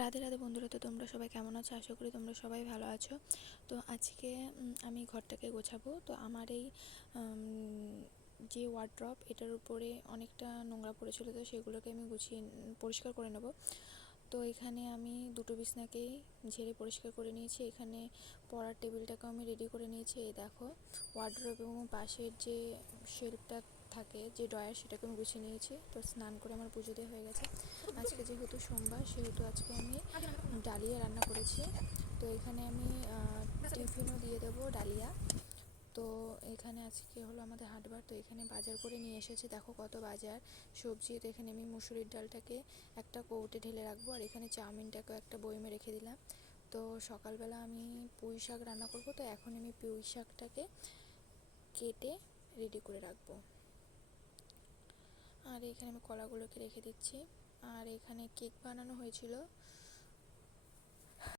রাধে রাধে বন্ধুরা, তো তোমরা সবাই কেমন আছো? আশা করি তোমরা সবাই ভালো আছো। তো আজকে আমি ঘরটাকে গোছাবো। তো আমার এই যে ওয়ার্ড্রপ, এটার উপরে অনেকটা নোংরা পড়েছিল, তো সেগুলোকে আমি গুছিয়ে পরিষ্কার করে নেব। তো এখানে আমি দুটো বিছনাকেই ঝেড়ে পরিষ্কার করে নিয়েছি। এখানে পড়ার টেবিলটাকেও আমি রেডি করে নিয়েছি। এই দেখো, ওয়ার্ড্রপ এবং পাশের যে শেলফটা থাকে, যে ড্রয়ার, সেটাকে আমি গুছিয়ে নিয়েছি। তো স্নান করে আমার পুজো দেওয়া হয়ে গেছে। আজকে যেহেতু সোমবার, সেহেতু আজকে আমি ডালিয়া রান্না করেছি। তো এখানে আমি টিফিনও দিয়ে দেবো ডালিয়া। তো এখানে আজকে হলো আমাদের হাটবার। তো এখানে বাজার করে নিয়ে এসেছে, দেখো কত বাজার সবজি। তো এখানে আমি মুসুরির ডালটাকে একটা কৌটে ঢেলে রাখবো, আর এখানে চাউমিনটাকেও একটা বয়মে রেখে দিলাম। তো সকালবেলা আমি পুঁই শাক রান্না করব। তো এখন আমি পুঁই শাকটাকে কেটে রেডি করে রাখবো। আর এখানে আমি কলাগুলোকে রেখে দিচ্ছি। আর এখানে কেক বানানো হয়েছিল,